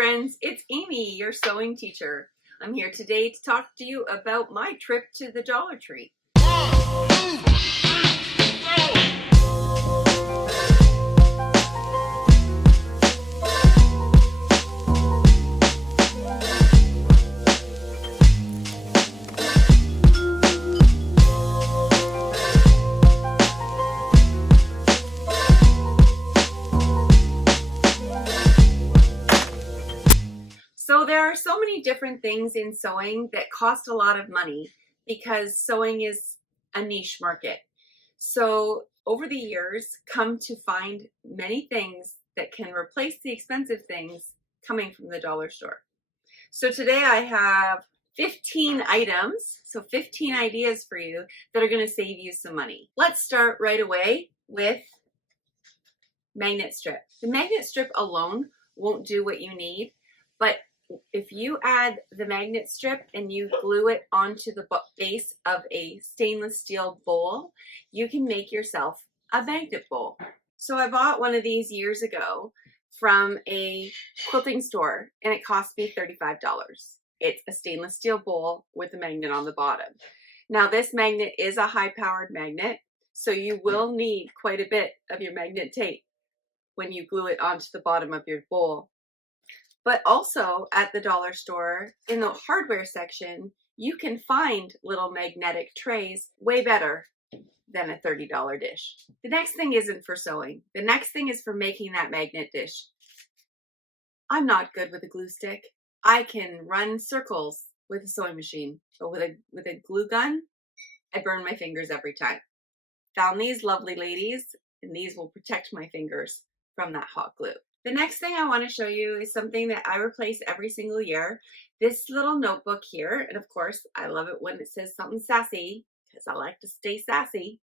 friends, it's Amy, your sewing teacher. I'm here today to talk to you about my trip to the Dollar Tree. So there are so many different things in sewing that cost a lot of money because sewing is a niche market. So over the years, come to find many things that can replace the expensive things coming from the dollar store. So today I have 15 items, so 15 ideas for you that are going to save you some money. Let's start right away with magnet strip. The magnet strip alone won't do what you need, but if you add the magnet strip and you glue it onto the base of a stainless steel bowl, you can make yourself a magnet bowl. So I bought one of these years ago from a quilting store and it cost me $35. It's a stainless steel bowl with a magnet on the bottom. Now this magnet is a high-powered magnet, so you will need quite a bit of your magnet tape when you glue it onto the bottom of your bowl. But also at the dollar store, in the hardware section, you can find little magnetic trays way better than a $30 dish. The next thing isn't for sewing. The next thing is for making that magnet dish. I'm not good with a glue stick. I can run circles with a sewing machine, but with a glue gun, I burn my fingers every time. Found these lovely ladies, and these will protect my fingers from that hot glue. The next thing I want to show you is something that I replace every single year. This little notebook here, and of course, I love it when it says something sassy, because I like to stay sassy.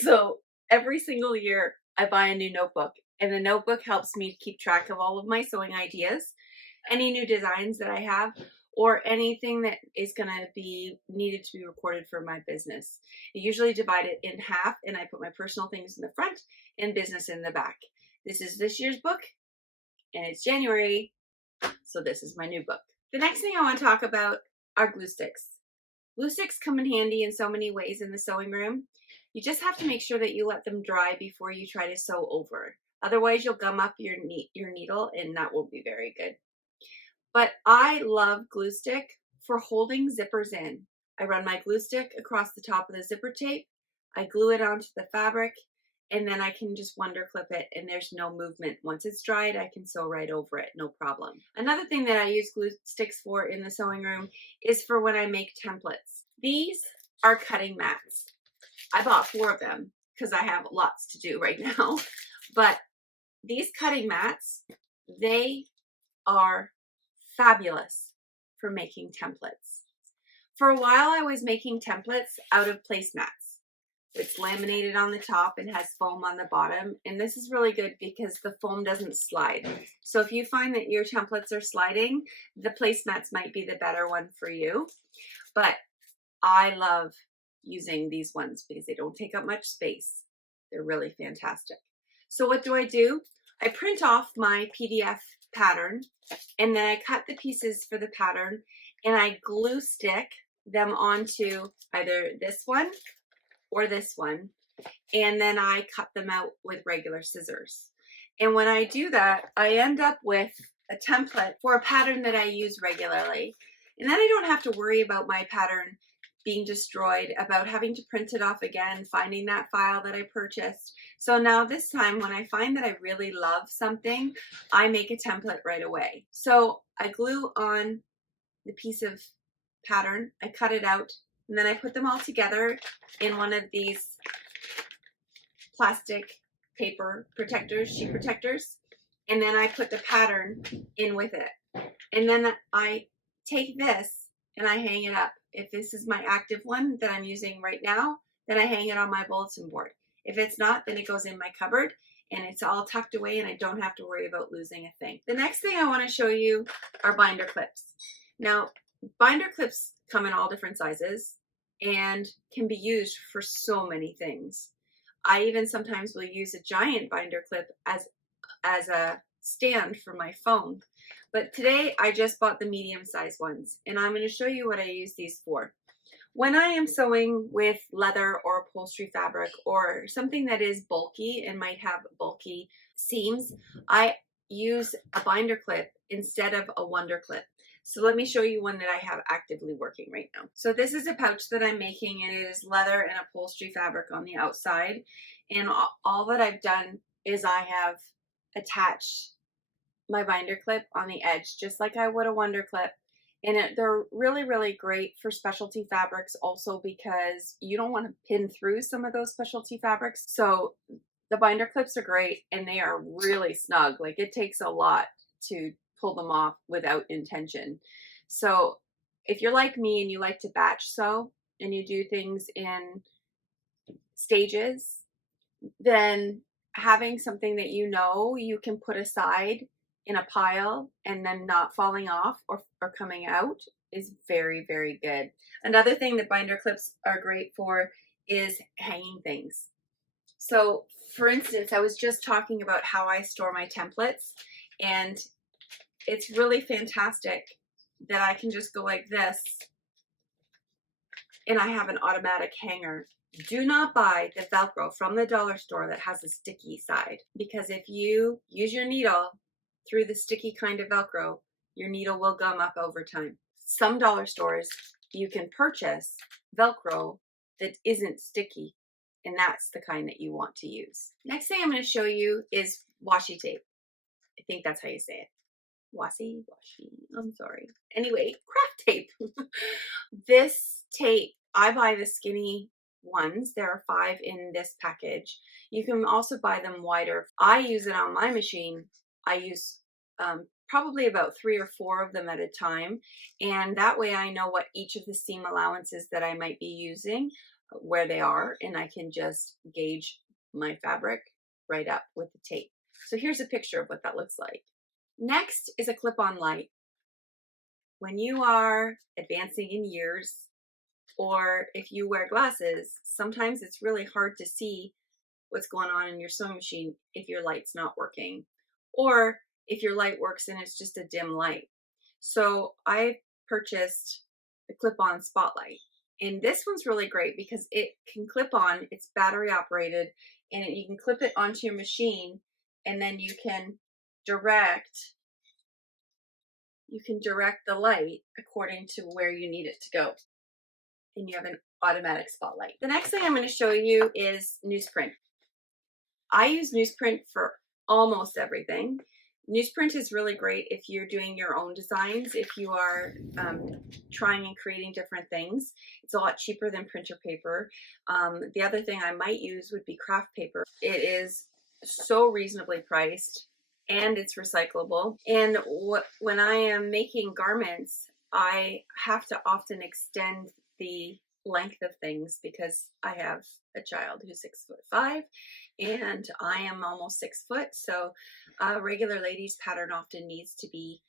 So every single year, I buy a new notebook, and the notebook helps me keep track of all of my sewing ideas, any new designs that I have, or anything that is going to be needed to be recorded for my business. I usually divide it in half, and I put my personal things in the front and business in the back. This is this year's book, and it's January, so this is my new book. The next thing I want to talk about are glue sticks. Glue sticks come in handy in so many ways in the sewing room. You just have to make sure that you let them dry before you try to sew over. Otherwise, you'll gum up your needle, and that won't be very good. But I love glue stick for holding zippers in. I run my glue stick across the top of the zipper tape, I glue it onto the fabric, and then I can just wonder clip it and there's no movement. Once it's dried, I can sew right over it, no problem. Another thing that I use glue sticks for in the sewing room is for when I make templates. These are cutting mats. I bought 4 of them because I have lots to do right now. But these cutting mats, they are fabulous for making templates. For a while, I was making templates out of placemats. It's laminated on the top and has foam on the bottom, and this is really good because the foam doesn't slide. So if you find that your templates are sliding, the placemats might be the better one for you. But I love using these ones because they don't take up much space. They're really fantastic. So what do? I print off my PDF pattern, and then I cut the pieces for the pattern, and I glue stick them onto either this one or this one, and then I cut them out with regular scissors. And when I do that, I end up with a template for a pattern that I use regularly. And then I don't have to worry about my pattern being destroyed, about having to print it off again, finding that file that I purchased. So now this time when I find that I really love something, I make a template right away. So I glue on the piece of pattern, I cut it out, and then I put them all together in one of these plastic paper protectors, sheet protectors, and then I put the pattern in with it. And then I take this and I hang it up. If this is my active one that I'm using right now, then I hang it on my bulletin board. If it's not, then it goes in my cupboard and it's all tucked away and I don't have to worry about losing a thing. The next thing I want to show you are binder clips. Now, binder clips come in all different sizes and can be used for so many things. I even sometimes will use a giant binder clip as a stand for my phone. But today I just bought the medium size ones, and I'm going to show you what I use these for. When I am sewing with leather or upholstery fabric or something that is bulky and might have bulky seams, I use a binder clip instead of a wonder clip. So let me show you one that I have actively working right now. So this is a pouch that I'm making, and it is leather and upholstery fabric on the outside. And all that I've done is I have attached my binder clip on the edge, just like I would a wonder clip. And they're really, really great for specialty fabrics also, because you don't want to pin through some of those specialty fabrics. So the binder clips are great, and they are really snug. Like, it takes a lot to pull them off without intention. So if you're like me and you like to batch sew and you do things in stages, then having something that you can put aside in a pile and then not falling off or coming out is very, very good. Another thing that binder clips are great for is hanging things. So for instance, I was just talking about how I store my templates, and it's really fantastic that I can just go like this and I have an automatic hanger. Do not buy the Velcro from the dollar store that has a sticky side, because if you use your needle through the sticky kind of Velcro, your needle will gum up over time. Some dollar stores, you can purchase Velcro that isn't sticky, and that's the kind that you want to use. Next thing I'm going to show you is washi tape. I think that's how you say it. Washi, I'm sorry. Anyway, craft tape. This tape, I buy the skinny ones. There are 5 in this package. You can also buy them wider. I use it on my machine. I use probably about 3 or 4 of them at a time, and that way I know what each of the seam allowances that I might be using, where they are, and I can just gauge my fabric right up with the tape. So here's a picture of what that looks like. Next is a clip-on light. When you are advancing in years, or if you wear glasses, sometimes it's really hard to see what's going on in your sewing machine if your light's not working, or if your light works and it's just a dim light. So I purchased the clip-on spotlight, and this one's really great because it can clip on, it's battery operated, and you can clip it onto your machine, and then you can direct the light according to where you need it to go, and you have an automatic spotlight. The next thing I'm going to show you is newsprint. I use newsprint for almost everything. Newsprint is really great if you're doing your own designs, if you are trying and creating different things. It's a lot cheaper than printer paper. The other thing I might use would be craft paper. It is so reasonably priced, and it's recyclable. And when I am making garments, I have to often extend the length of things because I have a child who's 6'5", and I am almost 6 foot. So a regular ladies pattern often needs to be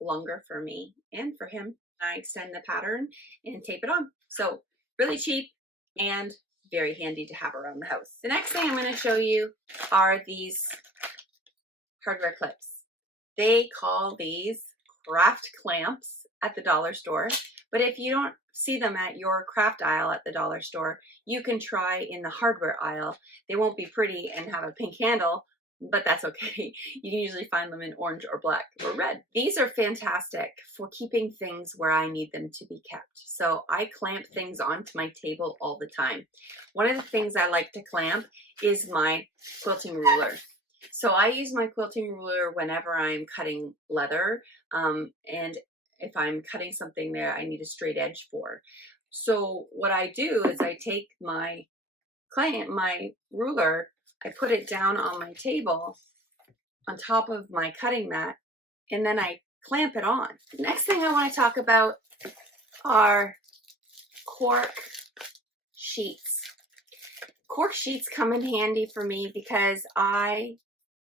longer for me and for him. I extend the pattern and tape it on. So really cheap and very handy to have around the house. The next thing I'm going to show you are these hardware clips. They call these craft clamps at the dollar store, but if you don't see them at your craft aisle at the dollar store, you can try in the hardware aisle. They won't be pretty and have a pink handle, but that's okay. You can usually find them in orange or black or red. These are fantastic for keeping things where I need them to be kept. So I clamp things onto my table all the time. One of the things I like to clamp is my quilting ruler. So I use my quilting ruler whenever I'm cutting leather, and if I'm cutting something there I need a straight edge for. So what I do is I take my ruler, I put it down on my table on top of my cutting mat, and then I clamp it on. The next thing I want to talk about are cork sheets. Cork sheets come in handy for me because I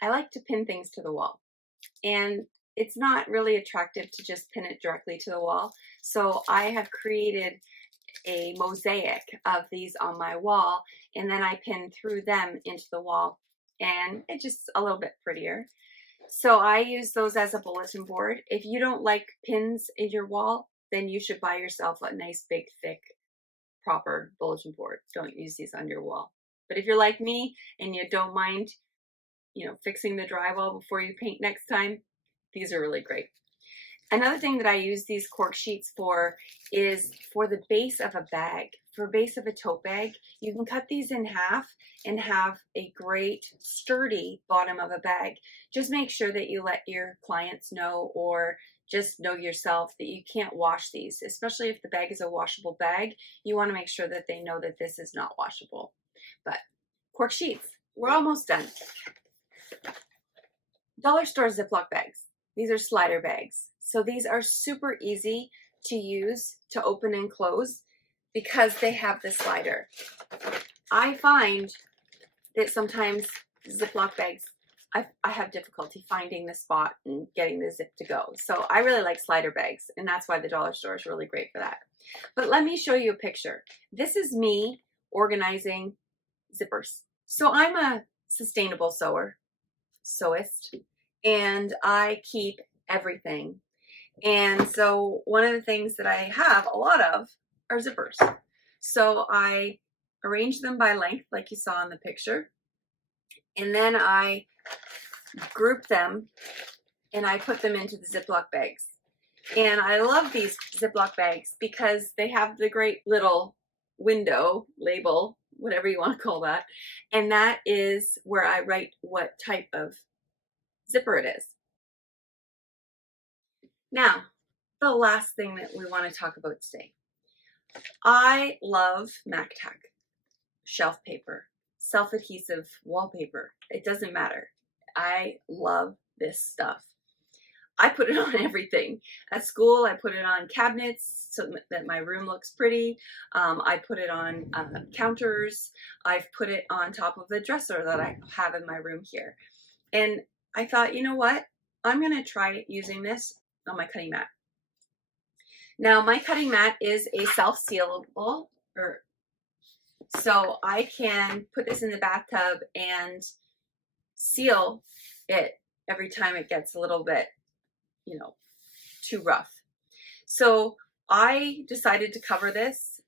like to pin things to the wall, and it's not really attractive to just pin it directly to the wall. So I have created a mosaic of these on my wall, and then I pin through them into the wall, and it's just a little bit prettier. So I use those as a bulletin board. If you don't like pins in your wall, then you should buy yourself a nice big thick proper bulletin board. Don't use these on your wall. But if you're like me and you don't mind, fixing the drywall before you paint next time, these are really great. Another thing that I use these cork sheets for is for the base of a bag. For base of a tote bag, you can cut these in half and have a great sturdy bottom of a bag. Just make sure that you let your clients know, or just know yourself, that you can't wash these, especially if the bag is a washable bag. You want to make sure that they know that this is not washable. But cork sheets, we're almost done. Dollar store Ziploc bags. These are slider bags. So these are super easy to use to open and close because they have the slider. I find that sometimes Ziploc bags, I have difficulty finding the spot and getting the zip to go. So I really like slider bags, and that's why the dollar store is really great for that. But let me show you a picture. This is me organizing zippers. So I'm a sustainable sewist, and I keep everything. And so one of the things that I have a lot of are zippers. So I arrange them by length, like you saw in the picture. And then I group them and I put them into the Ziploc bags. And I love these Ziploc bags because they have the great little window label, whatever you want to call that. And that is where I write what type of zipper it is. Now, the last thing that we want to talk about today. I love MacTac, shelf paper, self-adhesive wallpaper. It doesn't matter. I love this stuff. I put it on everything. At school, I put it on cabinets so that my room looks pretty. I put it on counters. I've put it on top of the dresser that I have in my room here. And I thought, you know what? I'm going to try using this on my cutting mat. Now, my cutting mat is a self-sealable, so I can put this in the bathtub and seal it every time it gets a little bit, too rough. So I decided to cover this,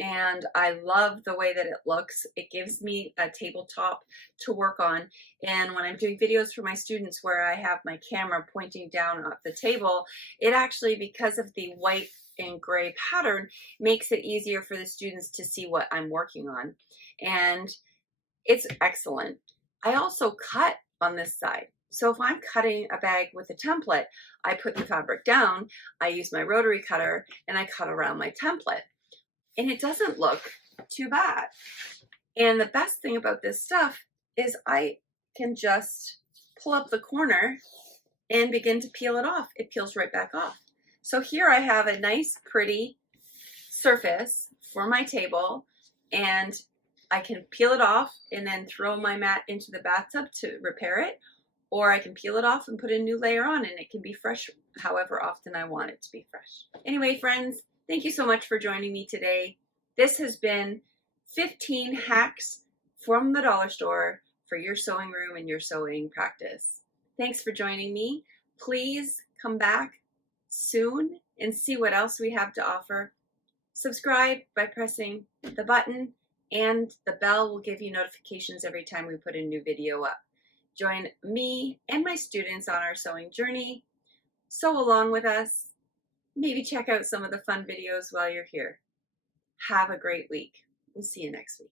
and I love the way that it looks. It gives me a tabletop to work on. And when I'm doing videos for my students where I have my camera pointing down at the table, it actually, because of the white and gray pattern, makes it easier for the students to see what I'm working on. And it's excellent. I also cut on this side. So if I'm cutting a bag with a template, I put the fabric down, I use my rotary cutter, and I cut around my template. And it doesn't look too bad. And the best thing about this stuff is I can just pull up the corner and begin to peel it off. It peels right back off. So here I have a nice, pretty surface for my table, and I can peel it off and then throw my mat into the bathtub to repair it, or I can peel it off and put a new layer on, and it can be fresh however often I want it to be fresh. Anyway, friends, thank you so much for joining me today. This has been 15 hacks from the dollar store for your sewing room and your sewing practice. Thanks for joining me. Please come back soon and see what else we have to offer. Subscribe by pressing the button, and the bell will give you notifications every time we put a new video up. Join me and my students on our sewing journey. Sew along with us. Maybe check out some of the fun videos while you're here. Have a great week. We'll see you next week.